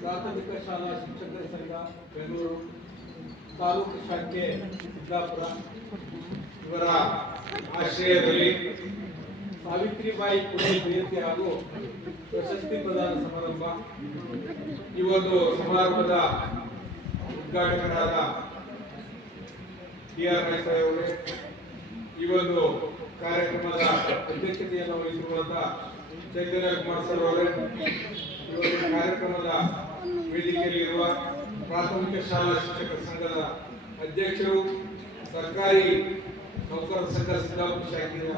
ಪ್ರಾಥಮಿಕ ಶಾಲಾ ಶಿಕ್ಷಕರ ಸಂಘ ಬೆಂಗಳೂರು ತಾಲೂಕು ಶಾಖೆ ಸಿದ್ದಾಪುರ ಇವರ ಆಶ್ರಯದಲ್ಲಿ ಸಾವಿತ್ರಿಬಾಯಿ ಪುಲೆ ಜಯಂತಿ ಹಾಗೂ ಪ್ರಶಸ್ತಿ ಪ್ರದಾನ ಸಮಾರಂಭ. ಈ ಒಂದು ಸಮಾರಂಭದ ಉದ್ಘಾಟಕರಾದ ಟಿ.ಆರ್. ನಾಯ್ಕ ಅವರೇ, ಈ ಒಂದು ಕಾರ್ಯಕ್ರಮದ ಅಧ್ಯಕ್ಷತೆಯನ್ನು ವಹಿಸಿರುವಂತಹ ಚೈತನ್ಯ ಕುಮಾರ್ ಸರ್ ಅವರೇ, ಈ ಒಂದು ಕಾರ್ಯಕ್ರಮದ ವೇದಿಕೆಯಲ್ಲಿರುವ ಪ್ರಾಥಮಿಕ ಶಾಲಾ ಶಿಕ್ಷಕರ ಸಂಘದ ಅಧ್ಯಕ್ಷರು, ಸರ್ಕಾರಿ ನೌಕರರ ಸಂಘ ಸಿದ್ದಾಪುರ ಶಾಖೆಯ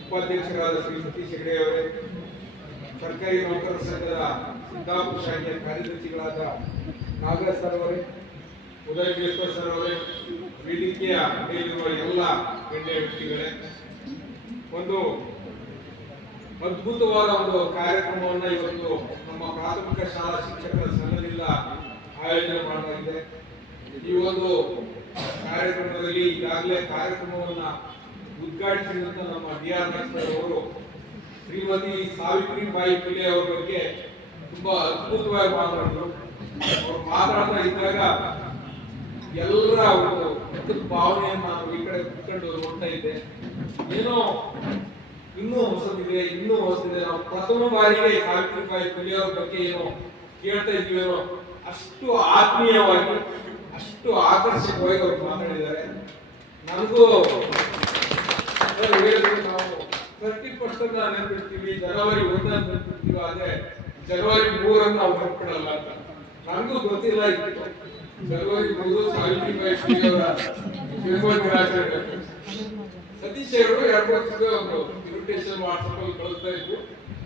ಉಪಾಧ್ಯಕ್ಷರಾದ ಶ್ರೀ ಸತೀಶ್ ಹೆಗಡೆ ಅವರೇ, ಸರ್ಕಾರಿ ನೌಕರರ ಸಂಘದ ಸಿದ್ದಾಪುರ ಶಾಖೆಯ ಕಾರ್ಯದರ್ಶಿಗಳಾದ ನಾಗರಾಜ್ ಸರ್ ಅವರೇ, ಉದಯ ಮೇಶ್ವರ್ ಸರ್ ಅವರೇ, ವೇದಿಕೆಯ ಮೇಲಿರುವ ಎಲ್ಲ ಗಣ್ಯ ವ್ಯಕ್ತಿಗಳೇ, ಒಂದು ಅದ್ಭುತವಾದ ಒಂದು ಕಾರ್ಯಕ್ರಮವನ್ನು ಇವತ್ತು ನಮ್ಮ ಪ್ರಾಥಮಿಕ ಶಾಲಾ ಶಿಕ್ಷಕರ ಸಂಘದಿಂದ ಆಯೋಜನೆ ಮಾಡಲಾಗಿದೆ. ಈ ಒಂದು ಕಾರ್ಯಕ್ರಮದಲ್ಲಿ ಈಗಾಗಲೇ ಕಾರ್ಯಕ್ರಮವನ್ನು ಉದ್ಘಾಟಿಸಿದಂತ ನಮ್ಮ ಟಿ.ಆರ್. ನಾಯ್ಕ ಅವರು ಶ್ರೀಮತಿ ಸಾವಿತ್ರಿಬಾಯಿ ಪುಲೆ ಅವರ ಬಗ್ಗೆ ತುಂಬಾ ಅದ್ಭುತವಾಗಿ ಮಾತನಾಡಿದರು. ಅವರು ಮಾತಾಡ್ತಾ ಇದ್ದಾಗ ಎಲ್ಲರ ಒಂದು ಭಾವನೆಯನ್ನು ನಾನು ಈ ಕಡೆ ಕುತ್ಕೊಂಡು ನೋಡ್ತಾ ಇದ್ದೆ. ಏನೋ ಇನ್ನೂ ಹೊಸದಿದೆ, ನಾವು ಪ್ರಥಮ ಬಾರಿಗೆ ಸಾವಿತ್ರಿಬಾಯಿ ಪುಲೆ ಅವರ ಬಗ್ಗೆ ಏನೋ ಕೇಳ್ತಾ ಇದ್ದೀವೇನೋ, ಅಷ್ಟು ಆತ್ಮೀಯವಾಗಿ, ಅಷ್ಟು ಆಕರ್ಷಕವಾಗಿ ಅವರು ಮಾತಾಡಿದ್ದಾರೆ. ನನಗೂ ನಾವು 31 ನೆನಪಿಡ್ತೀವಿ, ಜನವರಿ 1 ನೆನಪಿಡ್ತೀವಿ, ಆದ್ರೆ ಜನವರಿ 3 ನಾವು ನೆನಪಿಡಲ್ಲ ಅಂತ ನನಗೂ ಗೊತ್ತಿಲ್ಲ. ಜನವರಿ 3 ಸಾವಿತ್ರಿಬಾಯಿ ಪುಲೆ ಅವರ ಜನ್ಮ ದಿನಾಚರಣೆ. ಸತೀಶ್ ಅವರು 2 ವರ್ಷದ ಒಂದು ಇನ್ವಿಟೇಷನ್ ವಾಟ್ಸಪ್ ಅಲ್ಲಿ ಕಳಿಸ್ತಾ ಇದ್ರು.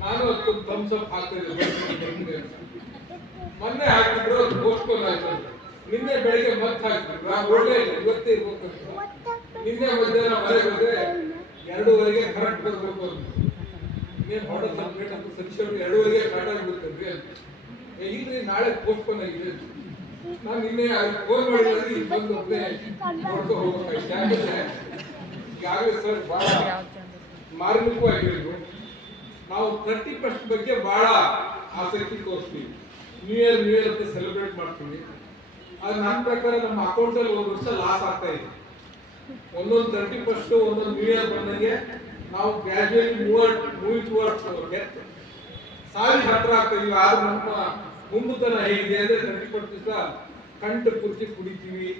ನಾನು ಅದಕ್ಕೊಂದು ಥಮ್ಸ್ ಅಪ್ ಹಾಕ್ತಾ ಇದ್ದೆ. ಮೊನ್ನೆ ಹಾಕಿದ್ರು, ಅದು ಪೋಸ್ಟ್ಪೋನ್ ಆಯ್ತು. ನಿನ್ನೆ ಬೆಳಿಗ್ಗೆ ಮತ್ತೆ ಹಾಕಿದ್ರು. ನಾನು ಒಳ್ಳೆ ಇವತ್ತೇ ಇರ್ಬೇಕು. ನಿನ್ನೆ ಮಧ್ಯಾಹ್ನ ಮನೆಗೆ ಬಂದ್ರೆ 2:30ಗೆ ಕರೆಕ್ಟ್ ಬರ್ಬೇಕು ಅಂತ. ಇನ್ನೇನು ಹೊಡೆದ ಸಬ್ಮಿಟ್ ಅಂತ ಸತೀಶ್ ಅವರು 2:30ಗೆ ಸ್ಟಾರ್ಟ್ ಆಗಿಬಿಡ್ತೇನ್ರಿ ಅಂತ. ಇಲ್ರಿ ನಾಳೆ ಪೋಸ್ಟ್ಪೋನ್ ಆಗಿದೆ. ನಾನು ನಿನ್ನೆ ಫೋನ್ ಮಾಡಿದ್ರೆ ಬಂದು ಒಬ್ಬನೇ ನೋಡ್ಕೊ ಹೋಗ್ಬೇಕಾಯ್ತು. ಯಾಕಂದ್ರೆ ಈಗಾಗಲೇ ಸರ್ ಬಹಳ ಮಾರ್ಮಿಕವಾಗಿರೋದು. ನಾವು 31 ಬಗ್ಗೆ ಬಹಳ ಆಸಕ್ತಿ ತೋರಿಸ್ತೀವಿ. ನ್ಯೂ ಇಯರ್ ಅಂತ ಸೆಲೆಬ್ರೇಟ್ ಮಾಡ್ತೀವಿ. ಅದು ನನ್ನ ಪ್ರಕಾರ ನಮ್ಮ ಅಕೌಂಟಲ್ಲಿ 1 ವರ್ಷ ಲಾಸ್ ಆಗ್ತಾ ಇದೆ. ಒಂದೊಂದು 31 ಒಂದೊಂದು ನ್ಯೂ ಇಯರ್ ಬಂದಂಗೆ ನಾವು ಗ್ರಾಜುಯಲಿ ಮೂವಿಂಗ್ ಟುವರ್ಡ್ಸ್ ಡೆತ್ ಸಾವಿಗೆ ಹತ್ರ ಆಗ್ತಾ ಇದೀವಿ. ಆದ್ರೆ ನಮ್ಮ ಮುಂಬುತನ ಹೇಗಿದೆ ಅಂದ್ರೆ 31 ದಿವಸ ಕಂಠ ಪೂರ್ತಿ ಕುಡಿತೀವಿ,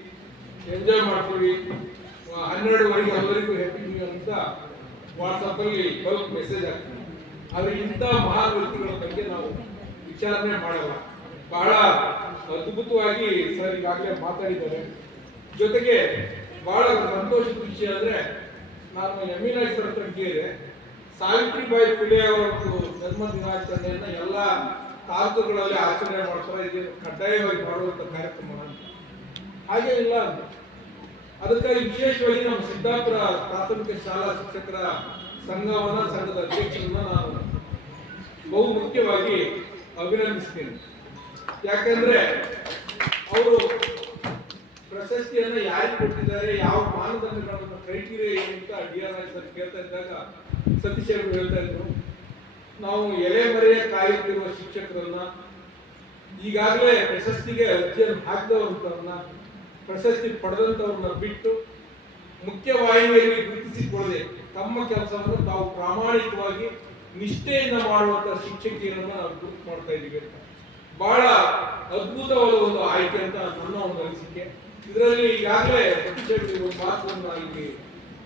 ಎಂಜಾಯ್ ಮಾಡ್ತೀವಿ. 12:30 ಎಲ್ಲರಿಗೂ ಹ್ಯಾಪಿ ನ್ಯೂ ಇಯರ್ ಅಂತ ವಾಟ್ಸಪ್ ಅಲ್ಲಿ ಬಲ್ಕ್ ಮೆಸೇಜ್ ಆಗ್ತೀವಿ. ಆದ್ರೆ ಇಂಥ ಮಹಾನ್ ವ್ಯಕ್ತಿಗಳ ಬಗ್ಗೆ ನಾವು ವಿಚಾರಣೆ ಮಾಡಲ್ಲ. ಬಹಳ ಅದ್ಭುತವಾಗಿ ಸರ್ ಈಗಾಗಲೇ ಮಾತಾಡಿದ್ದಾರೆ. ಜೊತೆಗೆ ಬಹಳ ಸಂತೋಷದ ವಿಷಯ ಅಂದ್ರೆ, ನಾನು ಎಂ.ಇ. ನಾಯ್ಕ ಸರ್ ಹತ್ರ ಕೇಳಿದೆ, ಸಾವಿತ್ರಿಬಾಯಿ ಪುಲೆ ಅವರ ಜನ್ಮ ದಿನಾಚರಣೆಯನ್ನ ಎಲ್ಲ ತಾಲೂಕುಗಳಲ್ಲಿ ಆಚರಣೆ ಮಾಡ್ತಾರೆ, ಇದನ್ನು ಕಡ್ಡಾಯವಾಗಿ ಮಾಡುವಂತ ಕಾರ್ಯಕ್ರಮ ಅಂತ. ಹಾಗೆ ಇಲ್ಲ ಅಂತ. ಅದಕ್ಕಾಗಿ ವಿಶೇಷವಾಗಿ ನಮ್ಮ ಸಿದ್ದಾಪುರ ಪ್ರಾಥಮಿಕ ಶಾಲಾ ಶಿಕ್ಷಕರ ಸಂಘದ ಅಧ್ಯಕ್ಷರನ್ನ ನಾನು ಬಹು ಮುಖ್ಯವಾಗಿ ಅಭಿನಂದಿಸ್ತೇನೆ. ಯಾಕಂದ್ರೆ ಅವರು ಪ್ರಶಸ್ತಿಯನ್ನ ಯಾರಿಗೆ ಕೊಟ್ಟಿದ್ದಾರೆ, ಯಾವ ಮಾನದಂಡಗಳನ್ನು, ಕ್ರೈಟೀರಿಯಾ ಏನು ಅಂತ ಟಿ.ಆರ್. ನಾಯ್ಕ ಸರ್ ಕೇಳ್ತಾ ಇದ್ದಾಗ ಸತೀಶ್ ಅವರು ಹೇಳ್ತಾ ಇದ್ರು, ನಾವು ಎಲೆಮರೆಯ ಕಾಯುತ್ತಿರುವ ಶಿಕ್ಷಕರನ್ನ, ಈಗಾಗಲೇ ಪ್ರಶಸ್ತಿಗೆ ಅರ್ಜಿಯನ್ನು ಹಾಕಿದವಂತವ್ರನ್ನ, ಪ್ರಶಸ್ತಿ ಪಡೆದಂತವ್ರನ್ನ ಬಿಟ್ಟು ಮುಖ್ಯವಾಹಿನಿಯಲ್ಲಿ ಗುರುತಿಸಿಕೊಳ್ಳದೆ ತಮ್ಮ ಕೆಲಸವನ್ನು ತಾವು ಪ್ರಾಮಾಣಿಕವಾಗಿ ನಿಷ್ಠೆಯಿಂದ ಮಾಡುವಂತ ಶಿಕ್ಷಕಿಯರನ್ನ ನಾವು ಗುರುತು ಮಾಡ್ತಾ ಇದ್ದೀವಿ ಅಂತ. ಬಹಳ ಅದ್ಭುತವಾದ ಒಂದು ಆಯ್ಕೆ ಅಂತ ನನ್ನ ಒಂದು ಅನಿಸಿಕೆ. ಇದರಲ್ಲಿ ಈಗಾಗಲೇ ಒಂದು ಮಾತನ್ನು ಇಲ್ಲಿ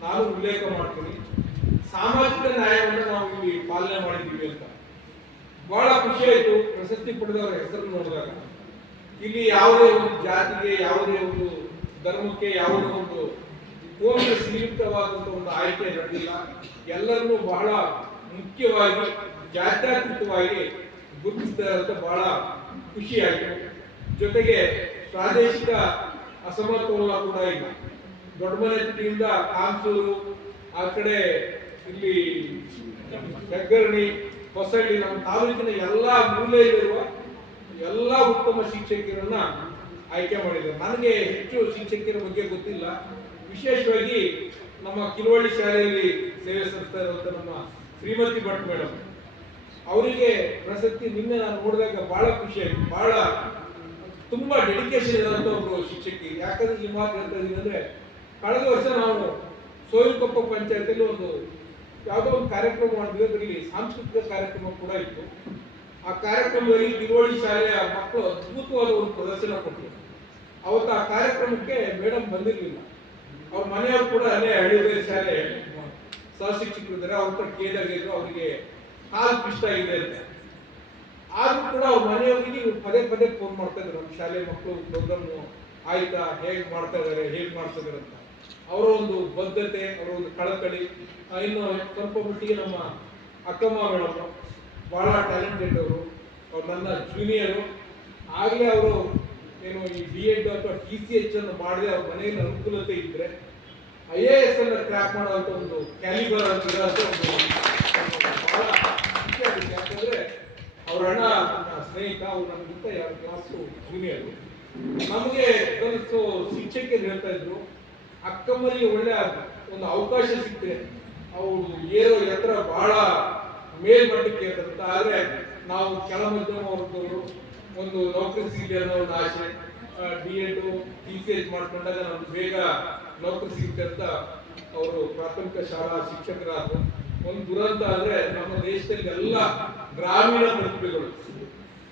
ನಾನು ಉಲ್ಲೇಖ ಮಾಡ್ತೀನಿ. ಸಾಮಾಜಿಕ ನ್ಯಾಯವನ್ನು ನಾವು ಇಲ್ಲಿ ಪಾಲನೆ ಮಾಡಿದ್ದೀವಿ ಅಂತ ಬಹಳ ಖುಷಿ ಆಯ್ತು. ಪ್ರಶಸ್ತಿ ಪಡೆದವರ ಹೆಸರು ನೋಡಿದಾಗ ಇಲ್ಲಿ ಯಾವುದೇ ಒಂದು ಜಾತಿಗೆ, ಯಾವುದೇ ಒಂದು ಧರ್ಮಕ್ಕೆ, ಯಾವುದೇ ಒಂದು ಕೋಮಿಗೆ ಸೀಮಿತವಾದಂತ ಒಂದು ಆಯ್ಕೆ ನಡೆದಿಲ್ಲ. ಎಲ್ಲರನ್ನೂ ಬಹಳ ಮುಖ್ಯವಾಗಿ ಜಾತ್ಯತೀತವಾಗಿ ಗುರುತಿಸ್ತಾ ಇರೋದು ಬಹಳ ಖುಷಿ ಆಯಿತು. ಜೊತೆಗೆ ಪ್ರಾದೇಶಿಕ ಅಸಮತೋಲನ ಕೂಡ ಇಲ್ಲ. ದೊಡ್ಡಮನೆಟ್ಟಿಯಿಂದ ಕಾನ್ಸೂರು, ಆ ಕಡೆ ಇಲ್ಲಿ ಬೆಗ್ಗರ್ಣಿ, ಹೊಸಳ್ಳಿ, ನಮ್ಮ ತಾಲೂಕಿನ ಎಲ್ಲಾ ಮೂಲೆಯಲ್ಲಿರುವ ಎಲ್ಲಾ ಉತ್ತಮ ಶಿಕ್ಷಕರನ್ನ ಆಯ್ಕೆ ಮಾಡಿದ್ದಾರೆ. ನನಗೆ ಹೆಚ್ಚು ಶಿಕ್ಷಕರ ಬಗ್ಗೆ ಗೊತ್ತಿಲ್ಲ. ವಿಶೇಷವಾಗಿ ನಮ್ಮ ಕಿಲವಳ್ಳಿ ಶಾಲೆಯಲ್ಲಿ ಸೇವೆ ಸಲ್ಲಿಸ್ತಾ ಇರುವಂತ ನಮ್ಮ ಶ್ರೀಮತಿ ಭಟ್ ಮೇಡಮ್, ಅವರಿಗೆ ಪ್ರಶಸ್ತಿ ನಿನ್ನೆ ನಾನು ನೋಡಿದಾಗ ಬಹಳ ಖುಷಿ ಆಯ್ತು. ಬಹಳ ತುಂಬಾ ಡೆಡಿಕೇಶನ್ ಇರೋಂಥ ಒಬ್ರು ಶಿಕ್ಷಕಿ. ಯಾಕಂದ್ರೆ ಈ ಮಾತು ಹೇಳ್ತಾ ಇದೀನಿ ಅಂದ್ರೆ, ಕಳೆದ ವರ್ಷ ನಾವು ಸೋಯಿಲ್ಕೊಪ್ಪ ಪಂಚಾಯತಿಯಲ್ಲಿ ಒಂದು ಯಾವುದೋ ಒಂದು ಕಾರ್ಯಕ್ರಮ ಮಾಡಿದ್ವಿ. ಅದರಲ್ಲಿ ಸಾಂಸ್ಕೃತಿಕ ಕಾರ್ಯಕ್ರಮ ಕೂಡ ಇತ್ತು. ಆ ಕಾರ್ಯಕ್ರಮದಲ್ಲಿ ತಿರುವಳಿ ಶಾಲೆಯ ಮಕ್ಕಳು ಅದ್ಭುತವಾದ ಒಂದು ಪ್ರದರ್ಶನ ಕೊಟ್ಟರು. ಅವತ್ತು ಆ ಕಾರ್ಯಕ್ರಮಕ್ಕೆ ಮೇಡಮ್ ಬಂದಿರಲಿಲ್ಲ. ಅವ್ರ ಮನೆಯವರು ಕೂಡ ಅಲ್ಲೇ ಹಳ್ಳಿಬೇರೆ ಶಾಲೆ ಸಹಶಿಕ್ಷಕರು ಇದ್ದಾರೆ. ಅವ್ರ ಹತ್ರ ಕೇಳಿದ್ರು, ಅವರಿಗೆ ಕಾಲು ಇಷ್ಟ ಇದೆ ಅಂತ. ಆದ್ರೂ ಕೂಡ ಅವ್ರ ಮನೆಯವರಿಗೆ ಪದೇ ಪದೇ ಫೋನ್ ಮಾಡ್ತಾ ಇದ್ರು, ನಮ್ಮ ಶಾಲೆ ಮಕ್ಕಳು ಪ್ರೋಗ್ರಾಮ್ ಆಯ್ತಾ, ಹೇಗೆ ಮಾಡ್ತಾ ಇದ್ದಾರೆ ಅಂತ. ಅವರ ಒಂದು ಬದ್ಧತೆ, ಅವರ ಒಂದು ಕಳಕಳಿ, ಇನ್ನು ಸ್ವಲ್ಪ ಮಟ್ಟಿಗೆ ನಮ್ಮ ಅಕ್ಕಮ್ಮ ಮೇಡಮ್ ಬಹಳ ಟ್ಯಾಲೆಂಟೆಡ್ ಅವರು. ಅವ್ರು ನನ್ನ ಜೂನಿಯರು. ಆಗಲೇ ಅವರು ಏನು ಈ B.Ed ಅಥವಾ TCH ಅನ್ನು ಮಾಡದೆ ಅವ್ರ ಮನೆಯಲ್ಲಿ ಅನುಕೂಲತೆ ಇದ್ರೆ IAS ಅನ್ನು ಕ್ರ್ಯಾಕ್ ಮಾಡುವಂತ ಒಂದು ಕ್ಯಾಲಿಬರ್ ಅಂತ ಇರೋಂಥ ಒಂದು ಬಹಳ ಮುಖ್ಯ ಆಗಿದೆ. ಯಾಕಂದ್ರೆ ಅವ್ರ ಅಣ್ಣ ನನ್ನ ಸ್ನೇಹಿತ, ಅವ್ರು ನಮಗಿಂತ 2 ಕ್ಲಾಸು ಜೂನಿಯರು. ನಮಗೆ ಕಲಿಸೋ ಶಿಕ್ಷಕರು ಹೇಳ್ತಾ ಇದ್ರು, ಅಕ್ಕಮ್ಮರಿಗೆ ಒಳ್ಳೆ ಒಂದು ಅವಕಾಶ ಸಿಕ್ಕಿದೆ, ಅವರು ಏರೋ ಎತ್ತರ ಬಹಳ ಮೇಲ್ಮಟ್ಟಕ್ಕೆ ಇರ್ತಂತ. ಆದ್ರೆ ನಾವು ಕೆಳ ಮಧ್ಯಮ ವರ್ಗದವರು, ಒಂದು ನೌಕರಿ ಸಿಗಲಿ ಅನ್ನೋ ಒಂದು ಆಸೆ, B.Ed TCH ಮಾಡ್ಕೊಂಡಾಗ ನಮ್ಗೆ ಬೇಗ ನೌಕರಿ ಸಿಗುತ್ತೆ ಅಂತ ಅವರು ಪ್ರಾಥಮಿಕ ಶಾಲಾ ಶಿಕ್ಷಕರಾದ್ರು. ಒಂದು ದುರಂತ ಅಂದ್ರೆ ನಮ್ಮ ದೇಶದಲ್ಲಿ ಎಲ್ಲ ಗ್ರಾಮೀಣ ಪ್ರತಿಭೆಗಳು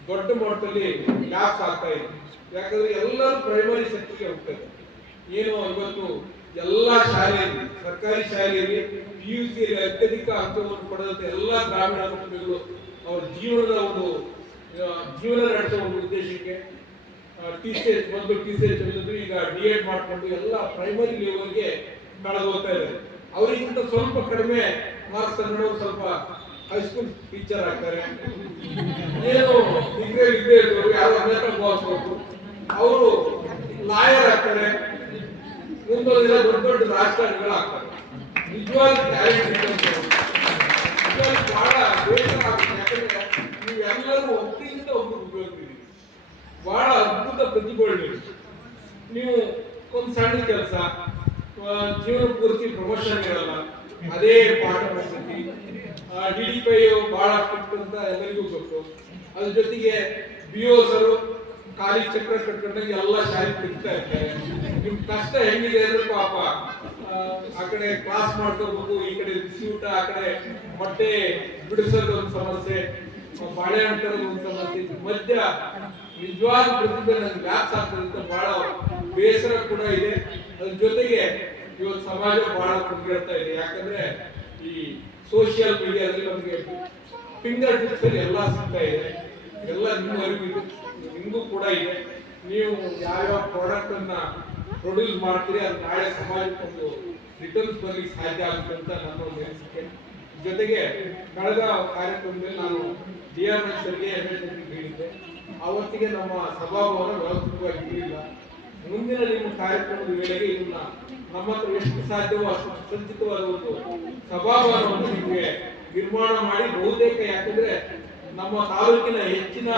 ದೊಡ್ಡ ಮಟ್ಟದಲ್ಲಿ ಲ್ಯಾಪ್ಸ್ ಆಗ್ತಾ ಇದೆ. ಯಾಕಂದ್ರೆ ಎಲ್ಲರೂ ಪ್ರೈಮರಿ ಸೆಕ್ಟರ್ಗೆ ಹೋಗ್ತಾರೆ. ಏನು ಇವತ್ತು ಎಲ್ಲ ಶಾಲೆಯಲ್ಲಿ, ಸರ್ಕಾರಿ ಶಾಲೆಯಲ್ಲಿ PUCಯಲ್ಲಿ ಅತ್ಯಧಿಕ ಅಂಕವನ್ನು ಪಡೆದಂತೆ ಎಲ್ಲ ಗ್ರಾಮೀಣ ಪ್ರತಿಭೆಗಳು ಅವರ ಜೀವನ ನಡೆಸುವ ಒಂದು ಉದ್ದೇಶಕ್ಕೆ TCH ಮೊದಲು TCH ಅಂತಿದ್ರು, ಈಗ D.Ed ಮಾಡ್ಕೊಂಡು ಎಲ್ಲ ಪ್ರೈಮರಿ ಲೆವೆಲ್ಗೆ ಬೆಳೆದು ಹೋಗ್ತಾ ಇದ್ದಾರೆ. ಅವರಿಗಿಂತ ಸ್ವಲ್ಪ ಕಡಿಮೆ ಮಾರ್ಕ್ಸ್ ತಗೊಂಡು ಸ್ವಲ್ಪ ಹೈಸ್ಕೂಲ್ ಟೀಚರ್ ಆಗ್ತಾರೆ. ಏನು ಡಿಗ್ರಿ ಇದ್ದೇ ಇದ್ದವರು ಯಾರು ಅನೇಕ ಭಾವಿಸ್ಬೇಕು, ಅವರು ಲಾಯರ್ ಆಗ್ತಾರೆ, ಮುಂದೊಂದಿನ ದೊಡ್ಡ ದೊಡ್ಡ ರಾಜಕಾರಣಿಗಳು ಆಗ್ತಾರೆ. ನಿಜವಾದ ಟ್ಯಾಲೆಂಟ್ ನಿಜವಾಗಿ ಬಹಳ ಬೇಸರ ಆಗುತ್ತೆ. ಯಾಕಂದ್ರೆ ನೀವೆಲ್ಲರೂ ಒಬ್ಬರಿಂದ ಒಬ್ಬರು ಉಪಯೋಗಿಸ್ತೀರಿ, ಬಹಳ ಅದ್ಭುತ ಪ್ರತಿಭೆಗಳು. ನೀವು ಒಂದು ಸಣ್ಣ ಕೆಲಸ, ಜೀವನ ಪೂರ್ತಿ ಪ್ರಮೋಷನ್ ಇರಲ್ಲ, ಅದೇ ಪಾಠ ಮಾಡ್ತೀವಿ. DDPI ಬಹಳ ಸ್ಟ್ರಿಕ್ಟ್ ಅಂತ ಎಲ್ಲರಿಗೂ ಗೊತ್ತು. ಅದ್ರ ಜೊತೆಗೆ BO ಸರು ಖಾಲಿ ಚಕ್ರ ಕಟ್ಕೊಂಡಾಗ ಎಲ್ಲ ಶಾಲೆ ತಿಂತಾ ಇರ್ತಾರೆ. ನಿಮ್ ಕಷ್ಟ ಹೆಂಗಿದೆ ಅಂದ್ರೆ ಪಾಪ ಆ ಕಡೆ ಕ್ಲಾಸ್ ಮಾಡ್ಕೋಬೇಕು, ಈ ಕಡೆ ಬಿಸಿ ಊಟ, ಆ ಕಡೆ ಮೊಟ್ಟೆ ಬಿಡಿಸೋದು ಒಂದು ಸಮಸ್ಯೆ, ಬಾಳೆಹಣ್ಣು ತರೋದು ಒಂದು ಸಮಸ್ಯೆ. ಮಧ್ಯ ನಿಜವಾದ ಪ್ರತಿಭೆ ನನ್ಗೆ ಲ್ಯಾಪ್ಸ್ ಆಗ್ತದೆ ಅಂತ ಬಹಳ ಬೇಸರ ಕೂಡ ಇದೆ. ಅದ್ರ ಜೊತೆಗೆ ಇವತ್ತು ಸಮಾಜ ಬಹಳ ಕುಗ್ಗಿಡ್ತಾ ಇದೆ. ಯಾಕಂದ್ರೆ ಈ ಸೋಷಿಯಲ್ ಮೀಡಿಯಾದಲ್ಲಿ ನಮಗೆ ಫಿಂಗರ್ ಟಿಪ್ಸ್ ಅಲ್ಲಿ ಎಲ್ಲ ಸಿಗ್ತಾ ಇದೆ. ಎಲ್ಲ ನಿಮ್ಮವರೆಗೂ ಇದೆ, ನಿಮಗೂ ಕೂಡ ಇದೆ. ನೀವು ಯಾವ್ಯಾವ ಪ್ರಾಡಕ್ಟ್ ಅನ್ನ ಪ್ರೊಡ್ಯೂಸ್ ಮಾಡ್ತೀರಿ, ಅದು ನಾಳೆ ಸಮಾಜಕ್ಕೆ ಒಂದು ರಿಟರ್ನ್ಸ್ ಬರ್ಲಿಕ್ಕೆ ಸಾಧ್ಯ ಆಗುತ್ತೆ ಅಂತ ನನ್ನ ಒಂದು ಅನಿಸಿಕೆ. ಜೊತೆಗೆ ಕಳೆದ ಕಾರ್ಯಕ್ರಮದಲ್ಲಿ ನಾನು DR ಸರ್ಗೆ ಹೇಳಿದ್ದೆ, ಆವತ್ತಿಗೆ ನಮ್ಮ ಸಭಾಭವನ ವ್ಯವಸ್ಥಿತವಾಗಿ ಇರಲಿಲ್ಲ. ಮುಂದಿನ ನಿಮ್ಮ ಕಾರ್ಯಕ್ರಮದ ವೇಳೆಗೆ ಇದನ್ನ ನಮ್ಮ ಹತ್ರ ಎಷ್ಟು ಸಾಧ್ಯವೋ ಅಷ್ಟು ಸುಸಜ್ಜಿತವಾದ ಒಂದು ಸಭಾಭವನವನ್ನು ನಿಮಗೆ ನಿರ್ಮಾಣ ಮಾಡಿ, ಬಹುತೇಕ ಯಾಕಂದ್ರೆ ನಮ್ಮ ತಾಲೂಕಿನ ಹೆಚ್ಚಿನ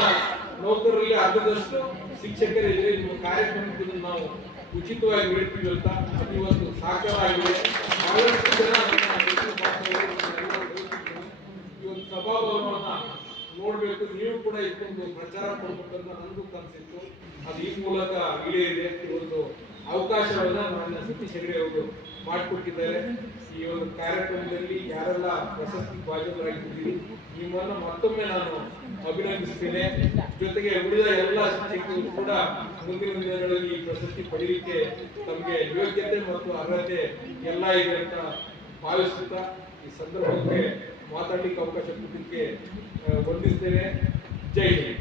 ನೌಕರರಲ್ಲಿ ಅರ್ಧದಷ್ಟು ಶಿಕ್ಷಕರಿದ್ರೆ ನಿಮ್ಮ ಕಾರ್ಯಕ್ರಮದಲ್ಲಿ ನಾವು ಉಚಿತವಾಗಿ ನೀಡ್ತೀವಿ ಅಂತ ಇವತ್ತು ಸಾಕಾರ ಆಗಿದೆ. ಬಹಳಷ್ಟು ಜನ ಇವತ್ತು ಸಭಾಭವನವನ್ನ ನೋಡ್ಬೇಕು, ನೀವು ಕೂಡ ಇದಕ್ಕೊಂದು ಪ್ರಚಾರ ಕೊಡ್ಬೇಕಂತ ನನಗೂ ಕನಸಿತ್ತು. ಅದು ಈ ಮೂಲಕ ಇಳಿಯಿದೆ. ಈ ಒಂದು ಅವಕಾಶವನ್ನ ನನ್ನ ಸತೀಶ್ ಹೆಗಡೆ ಅವರು ಮಾಡಿಕೊಟ್ಟಿದ್ದಾರೆ. ಈ ಒಂದು ಕಾರ್ಯಕ್ರಮದಲ್ಲಿ ಯಾರೆಲ್ಲ ಪ್ರಶಸ್ತಿ ಭಾಜನರಾಗಿದ್ದೀರಿ, ನಿಮ್ಮನ್ನು ಮತ್ತೊಮ್ಮೆ ನಾನು ಅಭಿನಂದಿಸ್ತೇನೆ. ಜೊತೆಗೆ ಉಳಿದ ಎಲ್ಲ ಶಿಕ್ಷಕರು ಕೂಡ ಮುಂದಿನ ದಿನಗಳಲ್ಲಿ ಈ ಪ್ರಶಸ್ತಿ ಪಡೆಯಲಿಕ್ಕೆ ತಮಗೆ ಯೋಗ್ಯತೆ ಮತ್ತು ಅರ್ಹತೆ ಎಲ್ಲ ಇದೆ ಅಂತ ಭಾವಿಸುತ್ತಾ ಈ ಸಂದರ್ಭಕ್ಕೆ ಮಾತಾಡಲಿಕ್ಕೆ ಅವಕಾಶ ಕೊಟ್ಟಿದ್ದಕ್ಕೆ ವಂದಿಸ್ತೇನೆ. ಜೈ ಹಿಂದ್.